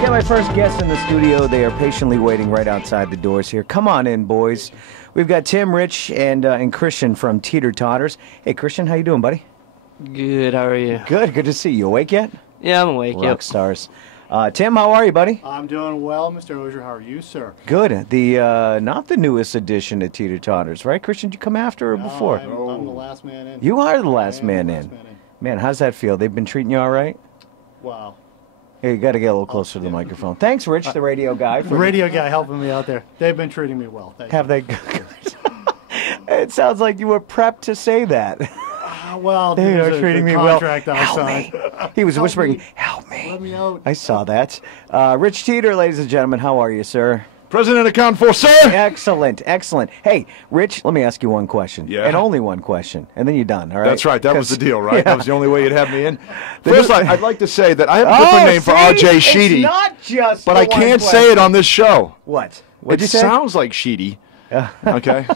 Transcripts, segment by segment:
Got my first guest in the studio. They are patiently waiting right outside the doors here. Come on in, boys. We've got Tim, Rich, and Christian from Teeter, Todders. Hey, Christian, how you doing, buddy? Good, how are you? Good to see you. Awake yet? Yeah, I'm awake, Rock stars. Tim, how are you, buddy? I'm doing well, Mr. Ozier. How are you, sir? Good. The not the newest addition to Teeter Todders, right? Christian, did you come after or before? I'm the last man in. You are the last man in. Man, how's that feel? They've been treating you all right? Wow. Hey, you got to get a little closer to the microphone. Thanks, Rich, the radio guy. The radio guy helping me out there. They've been treating me well. Thank Have they? It sounds like you were prepped to say that. Well, They are treating me well. Help me. He was whispering, "Help me." Let me out. I saw that. Rich Teeter, ladies and gentlemen, how are you, sir? President account for, sir. Excellent, excellent. Hey, Rich, let me ask you one question. Yeah. And only one question, and then you're done, all right? That's right. That was the deal, right? Yeah. That was the only way you'd have me in. First, I'd like to say that I have a different name for R.J. Sheedy, It's not just but the I one can't question. say it on this show. What? What'd It you say? sounds like Sheedy. Okay.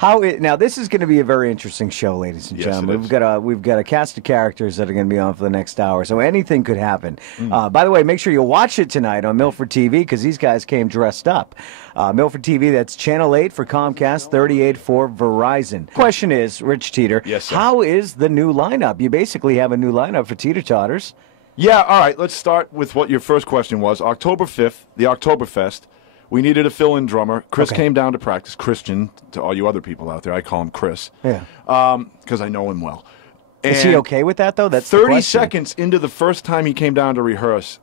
Now this is going to be a very interesting show, ladies and Yes, gentlemen. it is. We've got a cast of characters that are going to be on for the next hour, so anything could happen. By the way, make sure you watch it tonight on Milford TV because these guys came dressed up. Milford TV, that's Channel 8 for Comcast, 38 for Verizon. Question is, Rich Teeter, Yes, sir. how is the new lineup? You basically have a new lineup for Teeter Todders. Yeah. All right. Let's start with what your first question was. October 5th, the Oktoberfest. We needed a fill-in drummer. Chris came down to practice. Christian, to all you other people out there, I call him Chris. Yeah. Because I know him well. Is he And okay with that, though? That's the 30 question. seconds into the first time he came down to rehearse,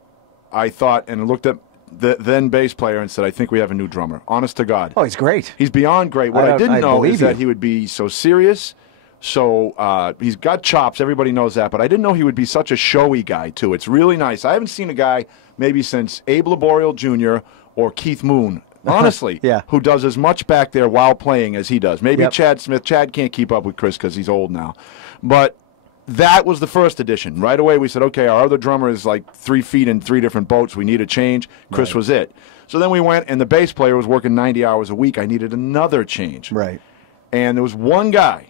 I thought and looked at the then bass player and said, I think we have a new drummer. Honest to God. Oh, he's great. He's beyond great. What I didn't know believe is that you. he would be so serious. So he's got chops. Everybody knows that. But I didn't know he would be such a showy guy, too. It's really nice. I haven't seen a guy maybe since Abe Laboriel Jr. or Keith Moon, honestly, Yeah. who does as much back there while playing as he does. Maybe Yep. Chad Smith. Chad can't keep up with Chris because he's old now. But that was the first edition. Right away we said, okay, our other drummer is like 3 feet in 3 different boats. We need a change. Chris was it. So then we went, and the bass player was working 90 hours a week. I needed another change. Right. And there was one guy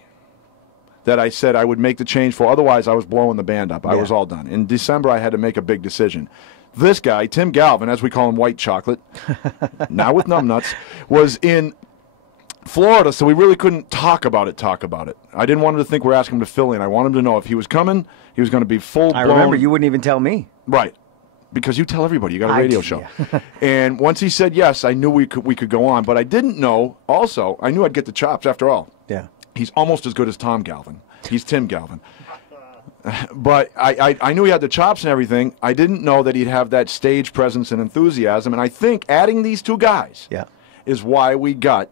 that I said I would make the change for. Otherwise, I was blowing the band up. I was all done. In December, I had to make a big decision. This guy, Tim Galvin, as we call him, White Chocolate, now with numbnuts, was in Florida, so we really couldn't talk about it. I didn't want him to think we're asking him to fill in. I wanted him to know if he was coming, he was going to be full-blown. I remember you wouldn't even tell me. Right. Because you tell everybody. You got a I radio do, show. yeah. And once he said yes, I knew we could go on. But I didn't know, also, I knew I'd get the chops after all. Yeah. He's almost as good as Tom Galvin. He's Tim Galvin. But I knew he had the chops and everything. I didn't know that he'd have that stage presence and enthusiasm. And I think adding these two guys is why we got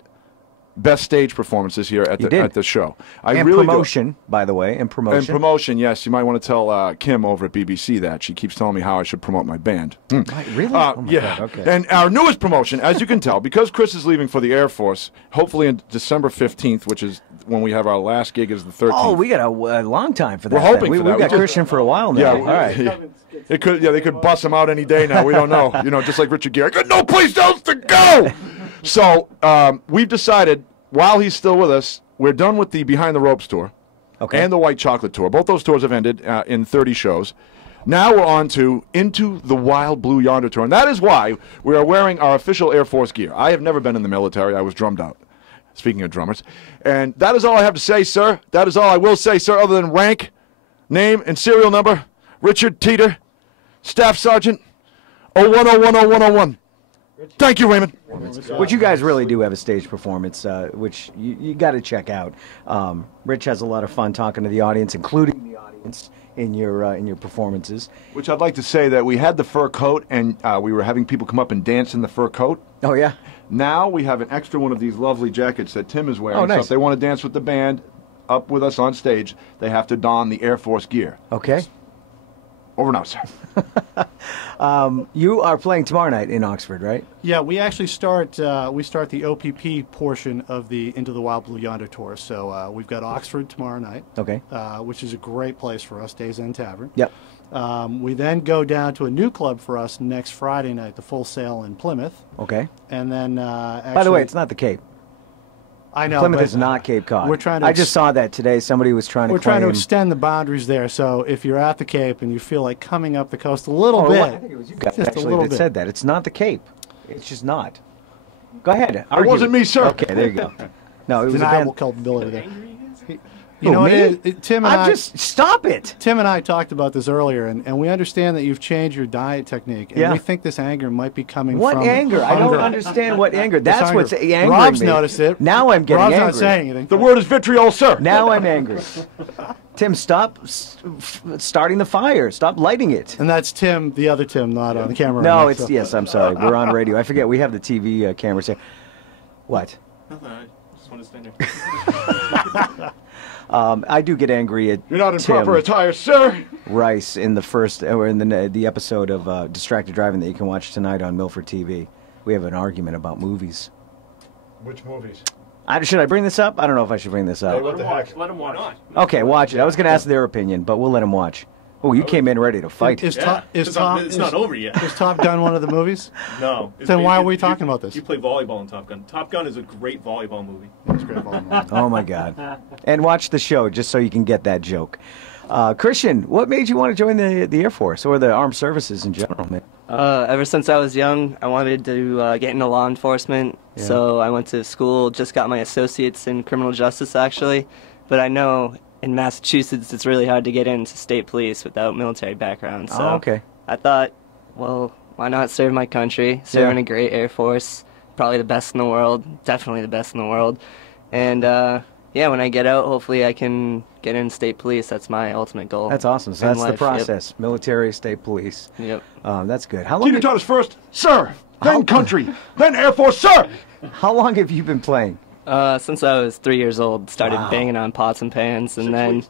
best stage performances here at the show. And really promotion, by the way, and promotion. And promotion, yes. You might want to tell Kim over at BBC that. She keeps telling me how I should promote my band. Right, really? Oh my yeah. God, okay. And our newest promotion, as you can tell, because Chris is leaving for the Air Force, hopefully on December 15th, which is when we have our last gig, is the 13th. Oh, we got a long time for that. We're hoping then. for that. We got Christian for a while now. Yeah, All right. They could bust him out any day now. We don't know. Just like Richard Gere. I got no place else to go. So we've decided, while he's still with us, we're done with the Behind the Ropes tour and the White Chocolate tour. Both those tours have ended in 30 shows. Now we're on to Into the Wild Blue Yonder tour, and that is why we are wearing our official Air Force gear. I have never been in the military. I was drummed out, speaking of drummers. And that is all I have to say, sir. That is all I will say, sir, other than rank, name, and serial number. Richard Teeter, Staff Sergeant, 01010101. Thank you, Raymond. Which you guys really do have a stage performance, which you got to check out. Rich has a lot of fun talking to the audience, including the audience in your performances. Which I'd like to say that we had the fur coat, and we were having people come up and dance in the fur coat. Oh, yeah? Now we have an extra one of these lovely jackets that Tim is wearing. Oh, nice. So if they want to dance with the band up with us on stage, they have to don the Air Force gear. Okay. Over now, sir. You are playing tomorrow night in Oxford, right? Yeah, we actually start the OPP portion of the Into the Wild Blue Yonder tour. So we've got Oxford tomorrow night, Okay. which is a great place for us, Days End Tavern. Yep. We then go down to a new club for us next Friday night, the Full Sail in Plymouth. Okay. And then By the way, it's not the Cape. I know. Plymouth but is not Cape Cod. We're trying to I just saw that today. Somebody was trying to We're trying to claim- extend the boundaries there. So if you're at the Cape and you feel like coming up the coast a little Oh, bit, I think it was you guys just a actually little that bit. said that. It's not the Cape. It's just not. Go ahead. It argue. wasn't me, sir. Okay, there you go. No, it was a Deniable band. culpability there. Who, You know, me? Tim and I'm I just stop it. Tim and I talked about this earlier, and we understand that you've changed your diet technique, and Yeah. we think this anger might be coming What from anger? I don't hunger. understand what anger. This That's hunger. what's angering Rob's me. noticed it. Now I'm getting Rob's angry. not saying anything. The word is vitriol, sir. Now I'm angry. Tim, stop starting the fire. Stop lighting it. And that's Tim, the other Tim, not on the camera. No, right now, it's so. yes. I'm sorry. We're on radio. I forget we have the TV cameras here. What? Nothing. I just want to stand there. I do get angry at You're not in Tim proper attire, sir. Rice in the first or in the episode of Distracted Driving that you can watch tonight on Milford TV. We have an argument about movies. Which movies? Should I bring this up? I don't know if I should bring this up. What the heck? Let him watch. Okay, watch it. I was going to ask their opinion, but we'll let them watch. Oh, you came in ready to fight. Is It's not over yet. Is Top Gun one of the movies? No. Then why are we talking about this? You play volleyball in Top Gun. Top Gun is a great volleyball movie. It's great volleyball. Oh my God! And watch the show just so you can get that joke. Christian, what made you want to join the Air Force or the armed services in general, man? Ever since I was young, I wanted to get into law enforcement. Yeah. So I went to school, just got my associates in criminal justice, actually. But I know in Massachusetts it's really hard to get into state police without military background. So Oh, okay. I thought, well, why not serve my country? Serve in a great Air Force, probably the best in the world, definitely the best in the world. And yeah, when I get out, hopefully I can get in state police. That's my ultimate goal. That's awesome. So in that's the life. process: military, state police. Yep. That's good. How long? Teeter Todders first, sir. Then country. Then Air Force, sir. How long have you been playing? Since I was 3 years old, started Wow. banging on pots and pans, and then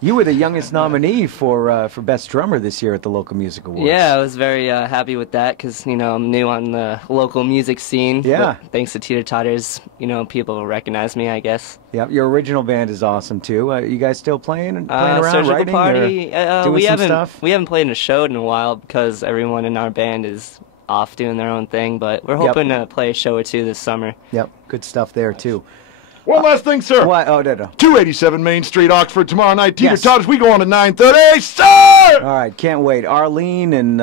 You were the youngest nominee for best drummer this year at the local music awards. yeah, I was very happy with that because I'm new on the local music scene. Yeah. But thanks to Teeter Todders, people will recognize me, I guess. Yep. Your original band is awesome too. You guys still playing around, Surgical writing, Party. or doing we some haven't stuff? we haven't played in a show in a while because everyone in our band is off doing their own thing. But we're hoping to play a show or two this summer. Yep. Good stuff there too. One last thing, sir. What? Oh, no. 287 Main Street, Oxford, tomorrow night. Teeter Yes. Todders, we go on at 9:30, sir! All right, can't wait. Arlene and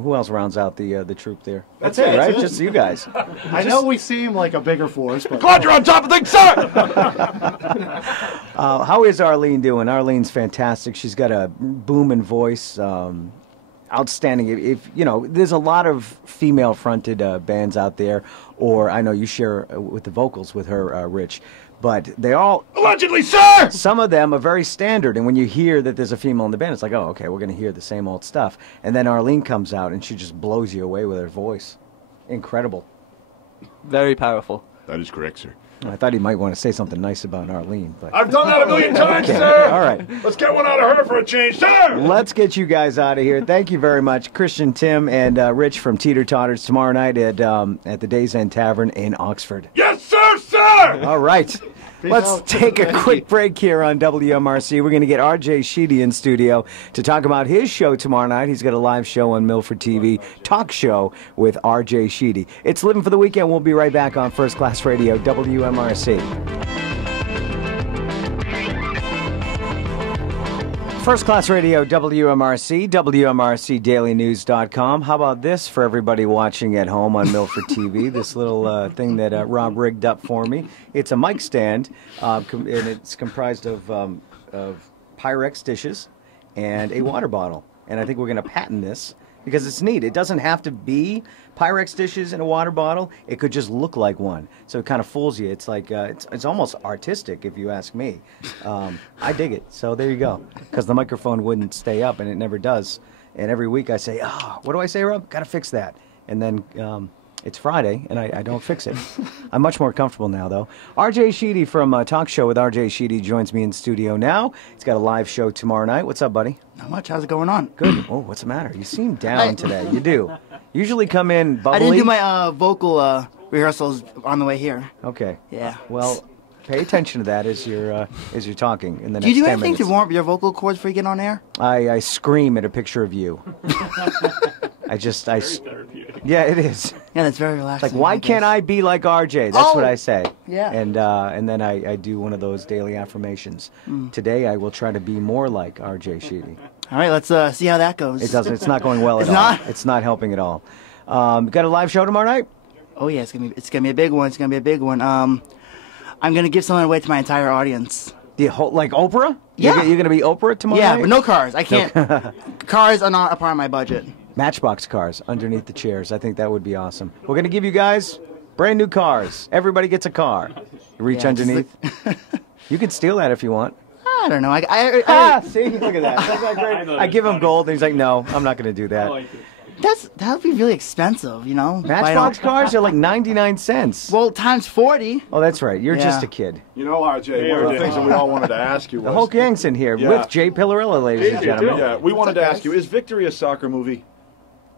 who else rounds out the troop there? That's it, right? Just you guys. I know we seem like a bigger force, but Glad you're on top of things, sir! How is Arlene doing? Arlene's fantastic. She's got a booming voice. Outstanding. If there's a lot of female-fronted bands out there, or I know you share with the vocals with her, Rich, but they all. Allegedly, sir! Some of them are very standard, and when you hear that there's a female in the band, it's like, oh, okay, we're going to hear the same old stuff. And then Arlene comes out, and she just blows you away with her voice. Incredible. Very powerful. That is correct, sir. I thought he might want to say something nice about Arlene, but I've done that a million times, Okay. sir! All right. Let's get one out of her for a change, sir! let's get you guys out of here. Thank you very much, Christian, Tim, and Rich from Teeter Todders tomorrow night at the Days End Tavern in Oxford. Yes, sir, sir! All right. Let's out. take a quick break here on WMRC. We're going to get RJ Sheedy in studio to talk about his show tomorrow night. He's got a live show on Milford TV, talk show with RJ Sheedy. It's Living for the Weekend. We'll be right back on First Class Radio, WMRC. First Class Radio, WMRC, WMRCDailyNews.com. How about this for everybody watching at home on Milford TV? This little thing that Rob rigged up for me. It's a mic stand, and it's comprised of Pyrex dishes and a water bottle. And I think we're going to patent this because it's neat. It doesn't have to be Pyrex dishes in a water bottle. It could just look like one. So it kind of fools you. It's like it's almost artistic, if you ask me. I dig it. So there you go. Because the microphone wouldn't stay up, and it never does. And every week I say, what do I say, Rob? Got to fix that. And then it's Friday, and I don't fix it. I'm much more comfortable now, though. RJ Sheedy from Talk Show with RJ Sheedy joins me in studio now. He's got a live show tomorrow night. What's up, buddy? Not much. How's it going on? Good. Oh, what's the matter? You seem down today. You do. Usually come in bubbly. I didn't do my vocal rehearsals on the way here. Okay. Yeah. Well, pay attention to that as you're talking in the Do next you do 10 anything to minutes. warm up your vocal cords before you get on air? I scream at a picture of you. Yeah, it is. Yeah, that's very relaxing. It's like, why can't I be like RJ? That's what I say. Yeah. And then I do one of those daily affirmations. Today I will try to be more like RJ Sheedy. All right, let's see how that goes. It doesn't. It's not going well at It's all. not? It's not helping at all. Got a live show tomorrow night? Oh yeah, it's gonna be a big one. It's gonna be a big one. I'm gonna give something away to my entire audience. The whole, like Oprah? Yeah. You're gonna be Oprah tomorrow Yeah, night? but no cars. I can't. Cars are not a part of my budget. Matchbox cars underneath the chairs. I think that would be awesome. We're going to give you guys brand new cars. Everybody gets a car. You reach Yeah, just underneath. You can steal that if you want. I don't know. See, look at that. Isn't that great? I give him gold, and he's like, no, I'm not going to do that. that would be really expensive, you know. Matchbox cars are like 99 cents. Well, times 40. Oh, that's right. You're Yeah. just a kid. You know, RJ, one of the things that we all wanted to ask you was... The whole gang's in here Yeah. with Jay Pillarilla, ladies and gentlemen. Yeah, we wanted to ask you, is Victory a soccer movie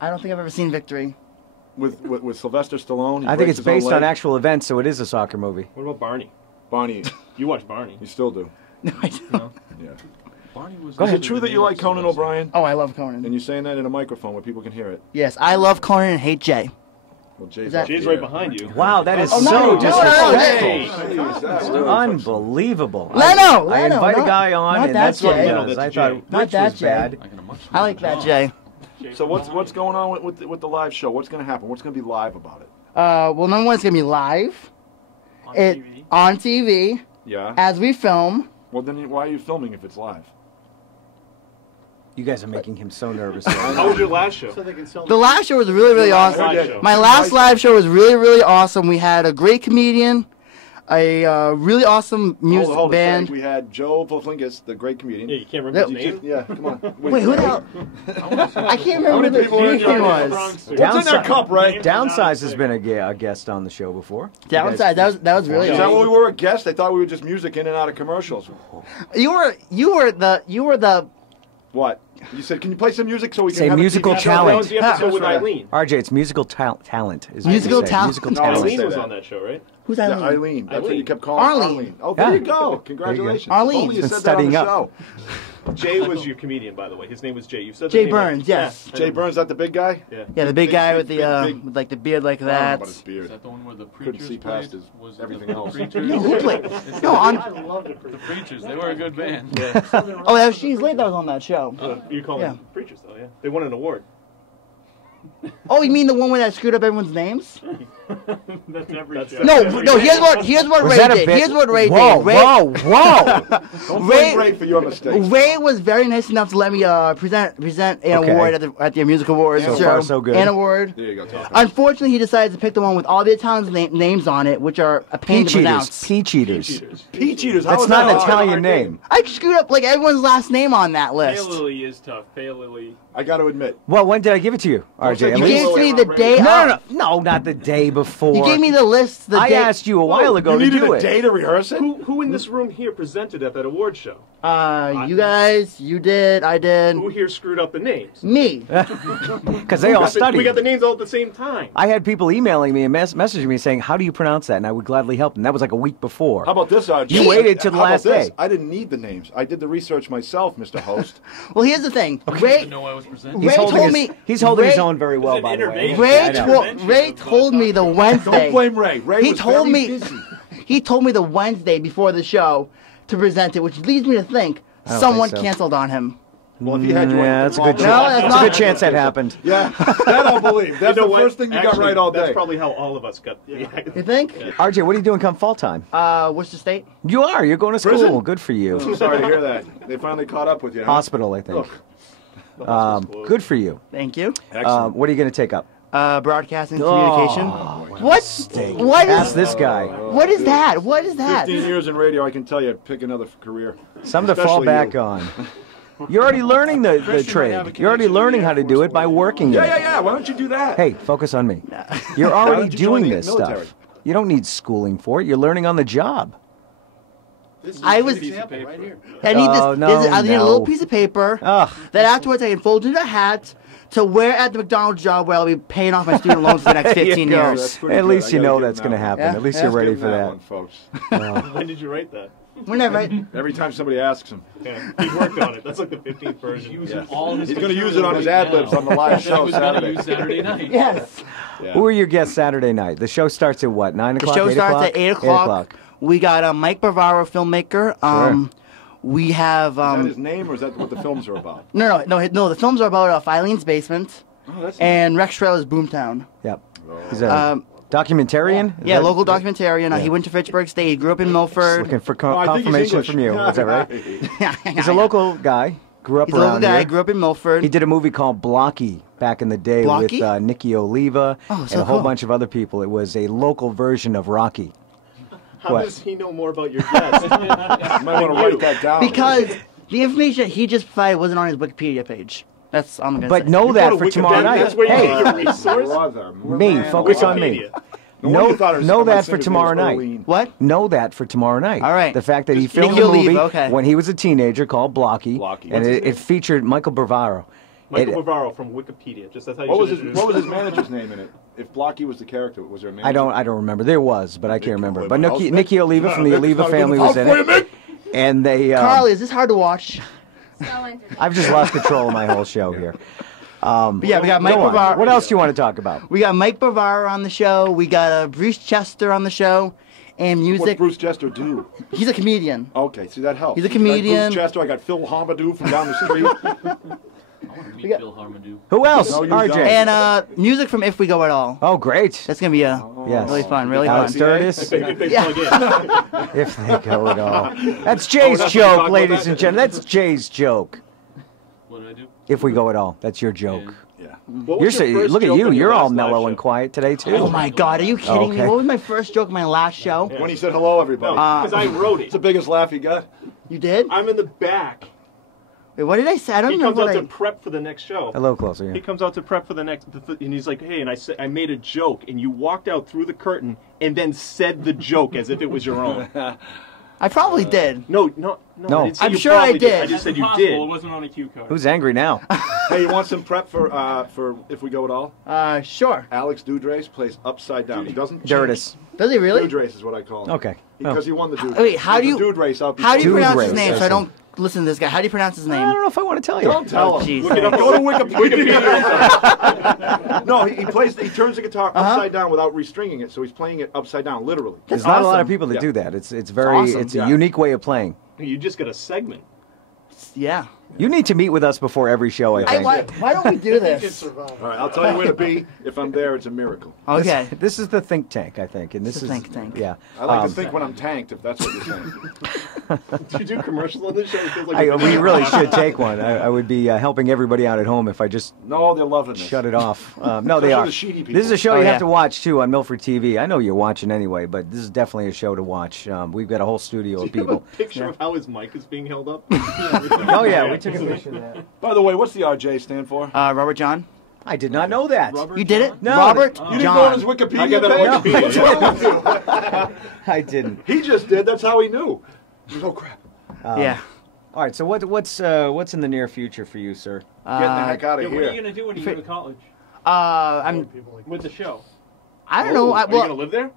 I don't think I've ever seen Victory. with Sylvester Stallone? He I think breaks it's his own based on leg. actual events, so it is a soccer movie. What about Barney? Barney, You watch Barney. you still do. No, I don't. Yeah. Barney was. Go Is ahead. it true that you like Conan O'Brien? Oh, I love Conan. And you're saying that in a microphone where people can hear it. Yes, I love Conan and hate Jay. Well, Jay's, that- off Jay's the right air. behind you. Wow, that is Oh, so no, disrespectful. Jeez, that's really Unbelievable. Leno, I Leno, invite a not- guy on, not and that that's what he Jay. does. I That's thought Jay. Not Rich that was Jay. bad. I like that Jay. So what's going on with the live show? What's going to happen? What's going to be live about it? Well, number one, it's gonna be live. On TV Yeah. as we film. Well, then why are you filming if it's live? You guys are making him so nervous. How was your last show? The last show was really, really awesome. Live show. My last live show was really, really awesome. We had a great comedian, a really awesome music Hold a band. second. We had Joe Voflingas, the great comedian. Yeah, you can't remember his name. Yeah, come on. Wait, who the hell? I can't remember who many the people are in comedian your was. What's in that cup, Ray? Downsize has been a guest on the show before. Downside. That was really Is that awesome. what we were, a guest? They thought we were just music in and out of commercials. You were the. What? You said, can you play some music so we can Say have musical a TV show? talent. That was the episode That's with right. Eileen. RJ, it's musical talent. Is what Musical you say. talent. Musical No, talent. Eileen say was that. on that show, right? Who's Yeah, Eileen? Eileen. That's what you Eileen. kept calling Arlene. Oh, there Yeah. you go. Congratulations. Arlene. If only you Been said that on studying the up. show. Jay was your comedian, by the way. His name was Jay. You said Jay the name. Burns, yes. Yeah, I Jay know. Burns, that the big guy? Yeah. Yeah, the big guy with big, the big. with like the beard like I don't know that. about his beard. Is that the one where the Couldn't preachers see past played? his Was everything the else. Preachers? No, who played? No, on. The preachers. They were a good band. Oh, that was She's Late. That was on that show. You call them Yeah. preachers, though, yeah. They won an award. Oh, you mean the one where that screwed up everyone's names? That's every show. No, no. Here's what Was Ray that a did. bit? Here's what Ray Whoa, did. Ray, whoa! Don't Ray- blame Ray for your mistakes. Ray was very nice enough to let me present an Okay. award at the music awards. So show. far, so good. An award. There you go, Tom. Unfortunately, he decided to pick the one with all the Italians' names on it, which are a pain Peach to eaters. pronounce. Peach eaters. Cheaters. Peach Eaters. How That's is not that an hard? Italian name. I screwed up like everyone's last name on that list. Lily is tough. Pay Lily. I got to admit. Well, when did I give it to you, RJ? say At You Please. least- gave it to me the day No, of. no, not the day before. You gave me the list the I day. asked you a while ago You to needed do a it. day to rehearse it? Who in this room here presented at that award show? You guys, you did, I did. Who here screwed up the names? Me. Because they all We studied. got the names all at the same time. I had people emailing me and messaging me saying, "How do you pronounce that?" And I would gladly help them. That was like a week before. How about this, RJ? You waited till the How about last this? day. I didn't need the names. I did the research myself, Mr. Host. Well, here's the thing. I Ray, didn't know I was presenting. He's Ray holding told his, me. he's holding his Ray- own very well, Is it by the way. innovation? Ray, I know. Ray told me the Wednesday. Don't blame Ray. Ray He was told very me. busy. He told me the Wednesday before the show to present it, which leads me to think don't someone think so. canceled on him. Well, if he had you on Yeah, the that's a good call- chance. No, that's That's a not- good chance that happened. Yeah, that I'll believe. That's You know the what? first thing you got Actually, right all day. That's probably how all of us got. Yeah. You think? RJ, what are you doing come fall time? Worcester State. You are. You're going to school. Prison? Good for I'm you. sorry to hear that. They finally caught up with you. Huh? Hospital, I think. Ugh. Good for you. Thank you. Excellent. What are you going to take up? Broadcasting communication. What? What Ask is this guy. What is that? What is that? 15 years in radio, I can tell you, pick another career. Something to fall Especially back you. on. You're already learning the trade. You're already learning how to do it by working Yeah, it. yeah, yeah. Why don't you do that? Hey, focus on me. You're Why already don't you join doing the this military? stuff. You don't need schooling for it. You're learning on the job. I was. Piece of paper. I need this. Oh, no, I need a no. little piece of paper Ugh. that afterwards I can fold into a hat to wear at the McDonald's job where I'll be paying off my student loans for the next There you 15 go. years. That's pretty At good. least I you gotta know give that's him going to that one. happen. Yeah, At least yeah. you're ready Give for him that. one, folks. When did you write that? Whenever. Every time somebody asks him. Yeah, he worked on it. That's like the 15th version. Using all his He's going to use it material on his right ad libs now. on the live Said he show was gonna Saturday. use Saturday night. Yes. Yeah. Who are your guests Saturday night? The show starts at what? 9 The o'clock? show 8 starts o'clock? at 8 o'clock. We got Mike Bavaro, filmmaker. We have. Is that his name or is that what the films are about? No. The films are about Filene's Basement Oh, that's and Rex Trailer's Boomtown. Yep. He's a documentarian? Is Yeah, that- local documentarian. He went to Fitchburg State. He grew up in Milford. Looking for Oh, I think he's confirmation English. from you. Is that right? He's a local guy. Grew up He's a local around guy. here. Grew up in Milford. He did a movie called Blocky back in the day Blocky? with Nikki Oliva Oh, and so a whole cool. bunch of other people. It was a local version of Rocky. How What? does he know more about your guests? You might want to write that down. Because the information that he just provided wasn't on his Wikipedia page. That's all I'm gonna But say. know You that go to for tomorrow Wikipedia, night. That's where you Hey, get your resource. Brother, me, focus on me. Wikipedia. No wonder you thought it was- Know I might that say for his name tomorrow was night. Arlene. What? Know that for tomorrow night. All right. The fact that he Just filmed Nikki a movie Oliva, okay. when he was a teenager called Blocky, Blocky. and What's his it name? featured Michael Bavaro. Michael It- Bavaro from Wikipedia. Just that's how you What was should his introduce What was his him. manager's name in it? If Blocky was the character, was there a manager? I don't remember. There was, but I can't remember. Oliva. But How's Nick? Nikki Oliva from the Nick is Oliva not a good family was in house for you, it, Nick. and they. Carly, is this hard to watch? I've just lost control of my whole show here. But yeah, we got Mike Go on. Bavaro. What else do you want to talk about? We got Mike Bavaro on the show. We got Bruce Chester on the show, and What's music. Bruce Chester do? He's a comedian. Okay, see that helps. He's a I got comedian. Bruce Chester. I got Phil Hamadou from down the street. I want to meet Bill Harmadou. Who else? No, you RJ. don't. And music from If We Go At All. Oh, great. That's gonna be Yes. really fun. Really Alex fun. Sturgis. If they Yeah. plug in. If they go at all. That's Jay's that's what joke, we're talking ladies about. and gentlemen. That's Jay's joke. What did I do? If we go at all, that's your joke. Yeah. What You're was your saying, first look at joke you. on your You're all last live mellow show? and quiet today too. Oh my God, are you kidding me? Okay. What was my first joke in my last show? When he said hello, everybody. Because I wrote It's it. the biggest laugh he got. You did? I'm in the back. Wait, what did I say? I don't He remember comes out what to prep for the next show. A little closer. He Yeah. comes out to prep for the next, and he's like, "Hey," and I said, "I made a joke," and you walked out through the curtain and then said the joke as if it was your own. I probably did. No. No. I didn't say I'm you sure I probably did. I just said you Impossible. It did. wasn't on a cue card. Who's angry now? Hey, you want some prep for If We Go At All? Sure. Alex Dudrace plays upside down. He doesn't. There it change. is. Does he really? Dudrace is what I call him. Okay. Because he won the Dude. Wait, how do you- Dude race up? How do you Dude pronounce his race, name I so I see. don't listen to this guy? How do you pronounce his I name? don't know if I want to tell you. Don't tell Oh, him. jeez. Look it up. Go to Wikipedia. No, he plays. He turns the guitar upside down without restringing it, so he's playing it upside down, literally. There's not a lot of awesome. people that Yeah. do that. It's very awesome. it's a Yeah. unique way of playing. You just got a segment. Yeah. You need to meet with us before every show. I think. Why don't we do this? All right, I'll tell you where to be. If I'm there, it's a miracle. Okay. This is the think tank, I think, and this It's is the think tank. Yeah. I like to think when I'm tanked, if that's what you're saying. Did you do commercials on this show? It feels like we really should take one. I would be helping everybody out at home if I just No, they're loving this. shut it off. No, they Especially are. the Sheedy people. This is a show Oh, you yeah. have to watch too on Milford TV. I know you're watching anyway, but this is definitely a show to watch. We've got a whole studio of Do you have a people. picture of how his mic is being held up? Oh yeah, we took a picture of that. By the way, what's the RJ stand for? Robert John. I did not know that. Robert You did it? John? No. Robert You didn't go on his John. Wikipedia I got that on page? Wikipedia. I didn't. He just did. That's how he knew. Oh crap! Yeah. All right. So what's in the near future for you, sir? Getting the heck out Yeah, of what are you here. going to do when you go to college? I'm. With the show? I don't know. Are you gonna Well, live there?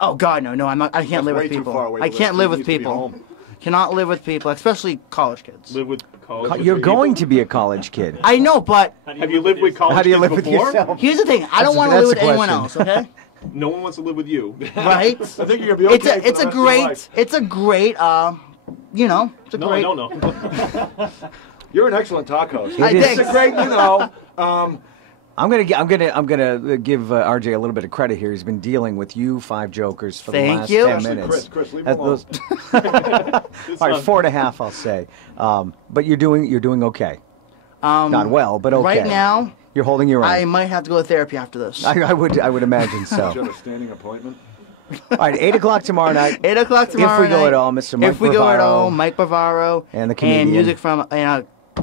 oh God, no, I'm not. I can't That's live way with too people. far away I to can't live. live He with needs to be people. home. Cannot live with people, especially college kids. Live with college. You're with going people? to be a college kid. I know, but Have you lived with college How do you kids live with before? yourself? here's the thing. I don't want to that's live with the anyone question. else. Okay. No one wants to live with you. Right? I think you're gonna be okay. It's a for the it's a rest of your great life. it's a great you know it's a No, I great. don't know. You're an excellent talk host. I It is. think. It's a great, I'm gonna give RJ a little bit of credit here. He's been dealing with you 5 jokers for Thank the last you. 10 Especially minutes. Chris, leave him That- alone. All right, 4.5, I'll say. But you're doing okay. Not well, but okay. Right now, you're holding your own. I might have to go to therapy after this. I would imagine so. Should have a standing appointment. All right, 8 o'clock tomorrow night. 8 o'clock tomorrow. If we go night. at all, Mr. Mike If we go at Bavaro. all, Mike Bavaro And the comedian. and music from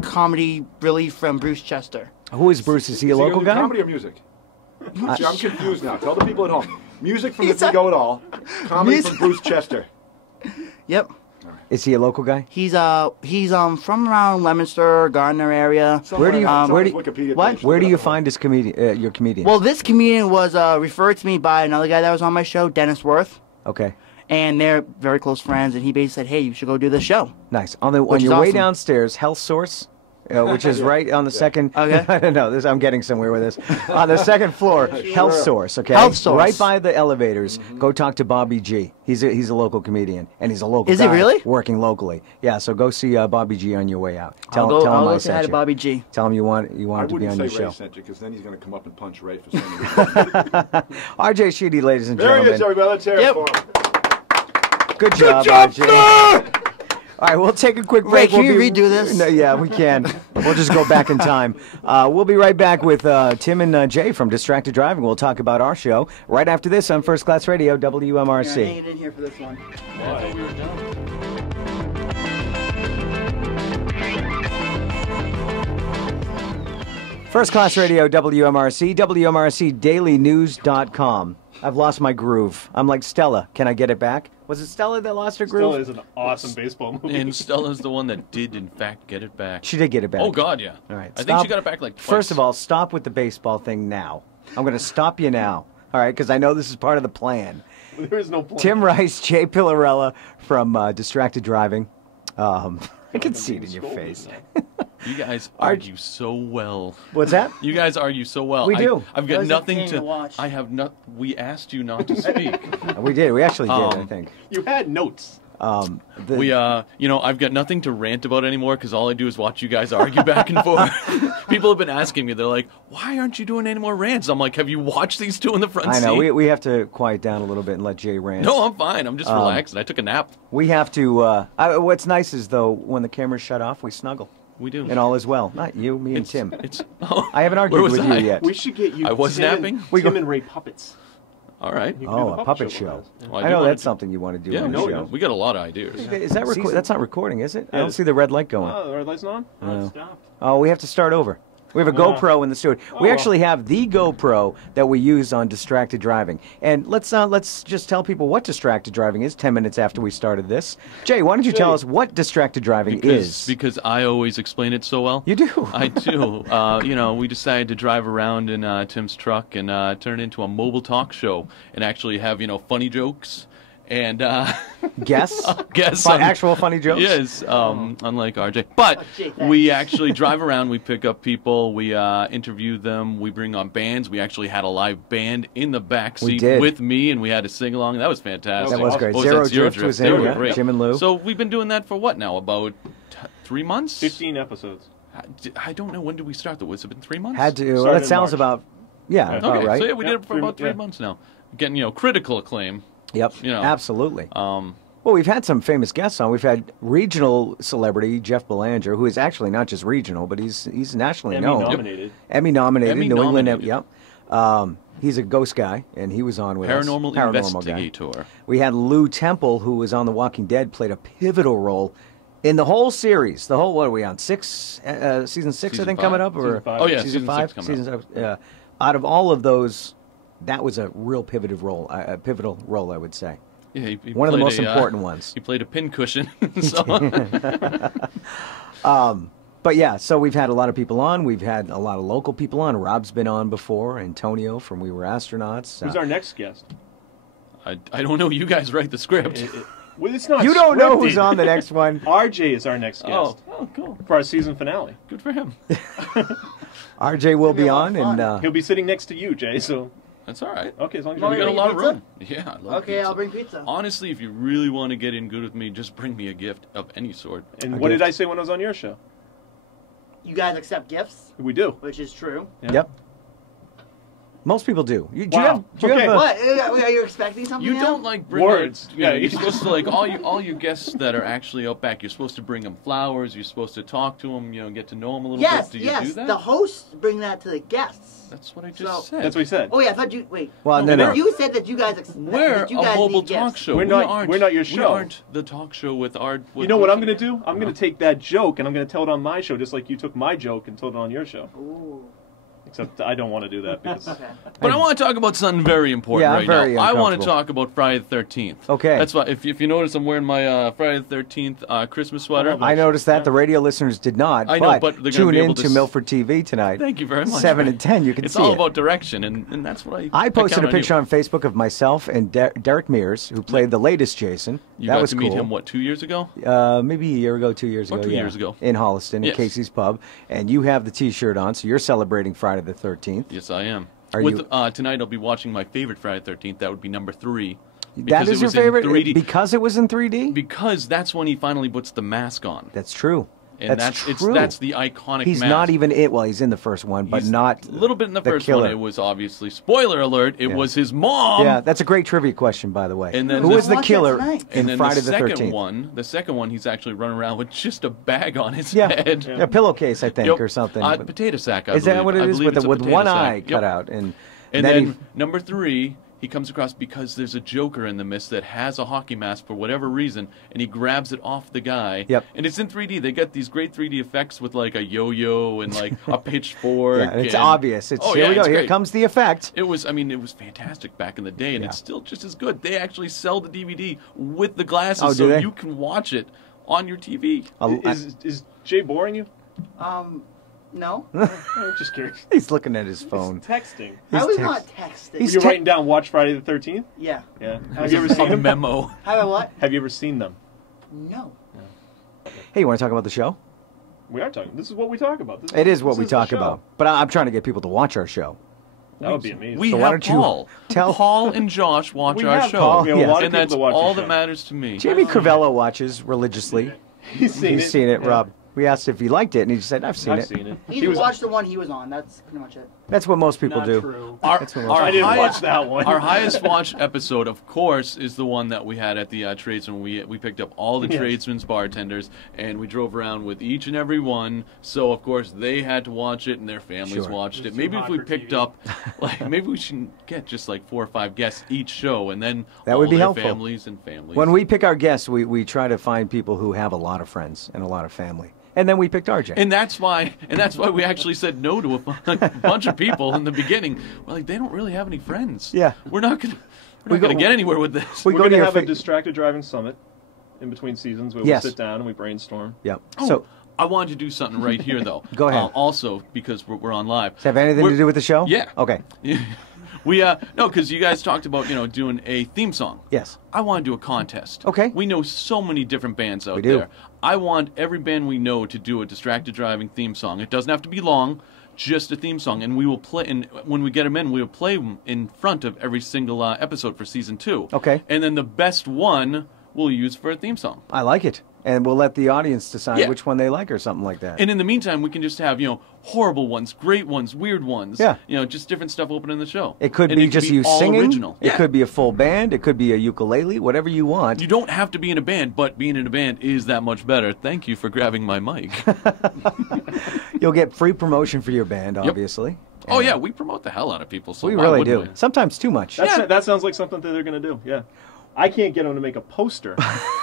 comedy relief from Bruce Chester. Who is Bruce? Is he a Is he local gonna do guy? Comedy or music? See, I'm confused now. Tell the people at home. Music from If We Go At All. Comedy from Bruce Chester. Yep. Is he a local guy? He's from around Leominster, Gardner area. Where do you- Somewhere where on do- his Wikipedia what? page. Where do you find his your comedian? Well, this comedian was referred to me by another guy that was on my show, Dennis Worth. Okay. and they're very close friends. And he basically said, "Hey, you should go do the show." Nice. On your Which is way awesome. downstairs, Health Source, which is right on the second. Okay. I don't know. I'm getting somewhere with this. On the second floor, Health Source. Okay. Health Source. Right by the elevators. Go talk to Bobby G. He's a local comedian, and he's a local. Is he guy really? working locally? Yeah. So go see Bobby G on your way out. Tell I'll him go I say hi sent to you. Bobby G. Tell him you want I him to be on wouldn't your say Ray show. sent you, because then he's going to come up and punch Ray for saying it. RJ Sheedy, ladies and There gentlemen. he is, everybody. Let's hear it Yep. for him. Good job, Good job, RJ. sir! All right, we'll take a quick Ray, break. can We'll you redo this? No, yeah, we can. We'll just go back in time. We'll be right back with Tim and Jay from Distracted Driving. We'll talk about our show right after this on First Class Radio, WMRC. Hang it in here for this one. I thought we were done. First Class Radio, WMRC, WMRCDailyNews.com. I've lost my groove. I'm like Stella. Can I get it back? Was it Stella that lost her groove? Stella is an awesome baseball movie. And Stella's the one that did, in fact, get it back. She did get it back. Oh, God, yeah. All right. I think she got it back like twice. First of all, stop with the baseball thing now. I'm going to stop you now. All right, because I know this is part of the plan. There is no plan. Tim Rice, Jay Pillarella from Distracted Driving. I can see it in your Scolded face. now. You guys argue so well. What's that? You guys argue so well. We do. I've That got was nothing entertaining to. to watch. I have not. We asked you not to speak. We did. We actually did, I Um, think. You had notes. We, I've got nothing to rant about anymore because all I do is watch you guys argue back and forth. People have been asking me, they're like, why aren't you doing any more rants? I'm like, have you watched these two in the front I know. seat? We have to quiet down a little bit and let Jay rant. No, I'm fine. I'm just relaxing. I took a nap. We have to. What's nice is, though, when the cameras shut off, we snuggle. We do. And all is well. Not you, me, and Tim. I haven't Where argued was with I? you yet. We should get you. I was Tim napping? And, Tim and Ray puppets. All right. You can do Oh, the a puppet with show. us. Well, I do know wanna that's do- something you want to do Yeah, on the no, show. we got a lot of ideas. Is that that's not recording, is it? I don't Is- see the red light going. Oh, the red light's not on? No. Stop. Oh, we have to start over. We have a GoPro in the studio. We Oh. actually have the GoPro that we use on Distracted Driving. And let's just tell people what Distracted Driving is 10 minutes after we started this. Jay, why don't you tell us what Distracted Driving is? Because I always explain it so well. You do. I do. We decided to drive around in Tim's truck and turn it into a mobile talk show and actually have, funny jokes and Guess? guess Actual funny jokes? Yes, unlike RJ. But Jay, thanks. we actually drive around, we pick up people, we interview them, we bring on bands. We actually had a live band in the back We seat did. with me, and we had a sing-along. That was fantastic. That was great. What Zero that? Drift was They in, were yeah. great. Jim and Lou. So we've been doing that for what now? About 3 months? 15 episodes. I don't know. When did we start? Was it been 3 months? Had to. Started That in sounds March. about, about Okay, right. so yeah, we did Yep, it for about 3 yeah. months now. Getting, critical acclaim. Yep, know. absolutely. Um, Well, we've had some famous guests on. We've had regional celebrity Jeff Belanger, who is actually not just regional, but he's nationally Emmy known. nominated. Emmy nominated. Emmy New England. nominated. Yep. He's a ghost guy, and he was on with us. Paranormal Guy. investigator. We had Lou Temple, who was on The Walking Dead, played a pivotal role in the whole series. The whole, what are we on? Season 6, I Season think, 5? coming up? Or Season 5. Oh, yeah, season season 5? 6 coming up. Out of all of those, that was a real pivotal role, I would say. Yeah, he One of the played most important ones. He played a pincushion. So, But yeah, so we've had a lot of people on. We've had a lot of local people on. Rob's been on before. Antonio from We Were Astronauts. Who's our next guest? I don't know. You guys write the script. Well, it's not You don't know scripted. who's on the next one. RJ is our next guest Oh, cool. for our season finale. Good for him. RJ will be be a lot on, of fun. and He'll be sitting next to you, Jay. So That's all right. okay, as long as Oh, We you're got a bring lot of pizza? room. Yeah, I love Okay, pizza. I'll bring pizza. Honestly, if you really want to get in good with me, just bring me a gift of any sort. And what did I say when I was on your show? You guys accept gifts, We do. which is true. Yeah. yep. Most people do. Do you Wow. have Okay. a- What? Are you expecting something? You now? don't like bring Words. Yeah, Yeah. you're supposed to like all your guests that are actually out back. You're supposed to bring them flowers. You're supposed to talk to them. Get to know them a little Yes, bit. Do you yes. do that? The hosts bring that to the guests. That's what I just So- said. That's what he said. Oh yeah, I thought you wait. Well, no, but no. You said that you guys. We're that you a guys mobile need talk gifts. show. We're not your We show. aren't the talk show with our. You know what I'm going to do? I'm going to take that joke and I'm going to tell it on my show, just like you took my joke and told it on your show. Ooh. Except I don't want to do that because But I want to talk about something very important Yeah, right very now. I want to uncomfortable. talk about Friday the 13th. Okay. That's why, if you notice, I'm wearing my Friday the 13th Christmas sweater. I noticed that. The radio listeners did not. I know, but they're gonna tune be able in to to Milford TV tonight. Thank you very much. 7 and 10, you can It's see all it. about direction, and that's what I posted count a picture you. on Facebook of myself and Derek Mears, who played the latest Jason. You that got was to cool. meet him, what, 2 years ago? Maybe a year ago, 2 years About ago. 2 years ago. In Holliston, Yes. at Casey's Pub. And you have the T-shirt on, so you're celebrating Friday the 13th. Yes, I am. Are With you- tonight, I'll be watching my favorite Friday the 13th. That would be number 3. That because is it your was in favorite? 3D. Because it was in 3D? Because that's when he finally puts the mask on. That's true. And that's it's true. that's the iconic He's mask. not even it. Well, he's in the first one, but He's not a little bit in the first killer. one. It was obviously, spoiler alert, it Yeah. was his mom. Yeah, that's a great trivia question, by the way. And then Who the- was the Watch that killer tonight. in And then Friday the the second 13th? one, he's actually running around with just a bag on his Yeah, head. a pillowcase, I think, Yep. or something. Potato sack, I Is that believe. what it I is? believe it's a With potato one sack. eye Yep. cut out, and And then then number 3, he comes across because there's a Joker in the mist that has a hockey mask for whatever reason, and he grabs it off the guy. Yep. And it's in 3D. They get these great 3D effects with like a yo-yo and like a pitchfork. yeah, and it's and- obvious. It's Oh, here yeah, we go. it's Here great. comes the effect. It was fantastic back in the day, and Yeah. it's still just as good. They actually sell the DVD with the glasses, Oh, do so they? you can watch it on your TV. is Jay boring you? No. I'm just curious. He's looking at his phone. Texting. I was text- not texting. He's You're te- writing down Watch Friday the 13th? Yeah. Yeah. Have you ever seen A them? memo. Have I what? Have you ever seen them? No. Hey, you want to talk about the show? We are talking. This is what we talk about. It is what this we the talk show. about. But I'm trying to get people to watch our show. That would be amazing. We So why have don't you Paul. tell- Paul and Josh watch We our have show. Paul. We have a Yes. lot of And people that's that watch all the that show. matters to me. Jamie Crivello watches religiously. He's seen He's seen it, Yeah. Rob. We asked if he liked it, and he said, I've seen I've it. seen it. He He was. watched the one he was on. That's pretty much it. That's what most people do. True. Our, That's what our I didn't watch highest, that one. Our highest watched episode, of course, is the one that we had at the tradesman. We picked up all the Yes. tradesmen's bartenders, and we drove around with each and every one. So, of course, they had to watch it, and their families Sure. watched it. It's Maybe too if hot we for picked TV. up, maybe we should get just like 4 or 5 guests each show, and then That all would be their helpful. families and families. When we pick our guests, we try to find people who have a lot of friends and a lot of family. And then we picked RJ. And that's why we actually said no to a bunch of people in the beginning. We're like, they don't really have any friends. Yeah. We're not gonna We go- get anywhere with this. we We're go to going to your have a fa- distracted driving summit in between seasons where Yes. we sit down and we brainstorm. Yep. Oh, So, I wanted to do something right here, though. Go ahead. Also, because we're on live. does that have anything to do with the show? Yeah. Okay. We no, because you guys talked about doing a theme song. Yes. I want to do a contest. Okay. We know so many different bands out We do. there. I want every band we know to do a distracted driving theme song. It doesn't have to be long, just a theme song, and we will play. And when we get them in, we will play them in front of every single episode for season 2. Okay. And then the best one we'll use for a theme song. I like it. And we'll let the audience decide Yeah. which one they like or something like that. And in the meantime, we can just have, horrible ones, great ones, weird ones. Yeah. Just different stuff open in the show. It could And be just you all singing. Original. It Yeah. could be a full band. It could be a ukulele, whatever you want. You don't have to be in a band, but being in a band is that much better. Thank you for grabbing my mic. You'll get free promotion for your band, obviously. Oh, yeah, we promote the hell out of people. So We why really wouldn't do. we? Sometimes too much. That sounds like something that they're going to do. Yeah. I can't get them to make a poster,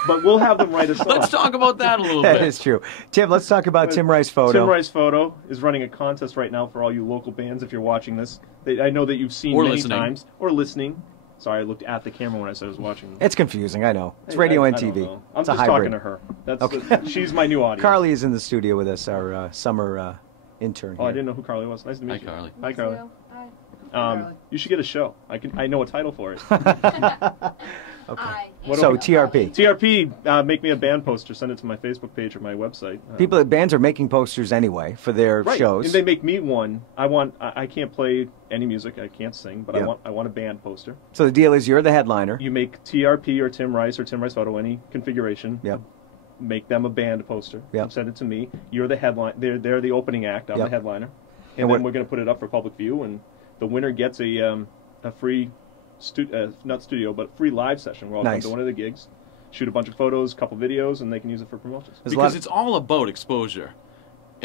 but we'll have them write a song. Let's talk about that a little That bit. is true. Tim, let's talk about Tim Rice Photo. Tim Rice Photo is running a contest right now for all you local bands. If you're watching this, I know that you've seen Or many listening. times or listening. Sorry, I looked at the camera when I said I was watching. It's confusing, I know. It's radio and I don't TV. know. I'm It's a just hybrid. talking to her. That's Okay. she's my new audience. Carly is in the studio with us, our summer intern. Oh, I here. didn't know who Carly was. Nice to meet Hi, you. Carly. Hi, Carly. Hi. You should get a show. I know a title for it. Hi. What So do we- TRP. TRP, make me a band poster. Send it to my Facebook page or my website. Bands are making posters anyway for their Right. shows. And they make me one. I can't play any music. I can't sing, but Yeah. I want a band poster. So the deal is you're the headliner. You make TRP or Tim Rice Photo, any configuration. Yep. Make them a band poster. Yep. Send it to me. You're the headline. They're the opening act. I'm Yep. the headliner. And And what- then we're going to put it up for public view, and the winner gets a free not studio, but free live session. We'll all Nice. come to one of the gigs, shoot a bunch of photos, couple videos, and they can use it for promotions. There's a lot Because of- it's all about exposure.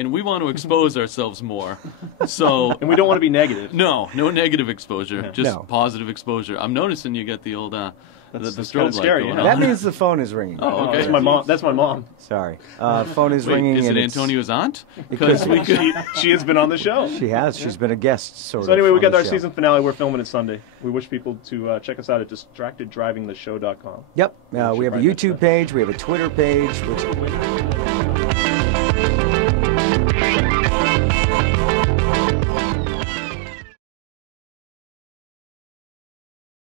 and we want to expose ourselves more. So, And we don't want to be negative. no negative exposure, just No. positive exposure. I'm noticing you got the old the That's strobe kinda light scary, going yeah. That on. means the phone is ringing. Oh, okay. That's my mom. That's my mom. Sorry. Phone is Wait, ringing. is it and it's- Antonio's aunt? Because we could. She has been on the show. She has. She's been a guest, sort of. So anyway, we on got the our show. season finale. We're filming it Sunday. We wish people to check us out at distracteddrivingtheshow.com. Yep. We have a probably mention YouTube page. We have a Twitter page. Which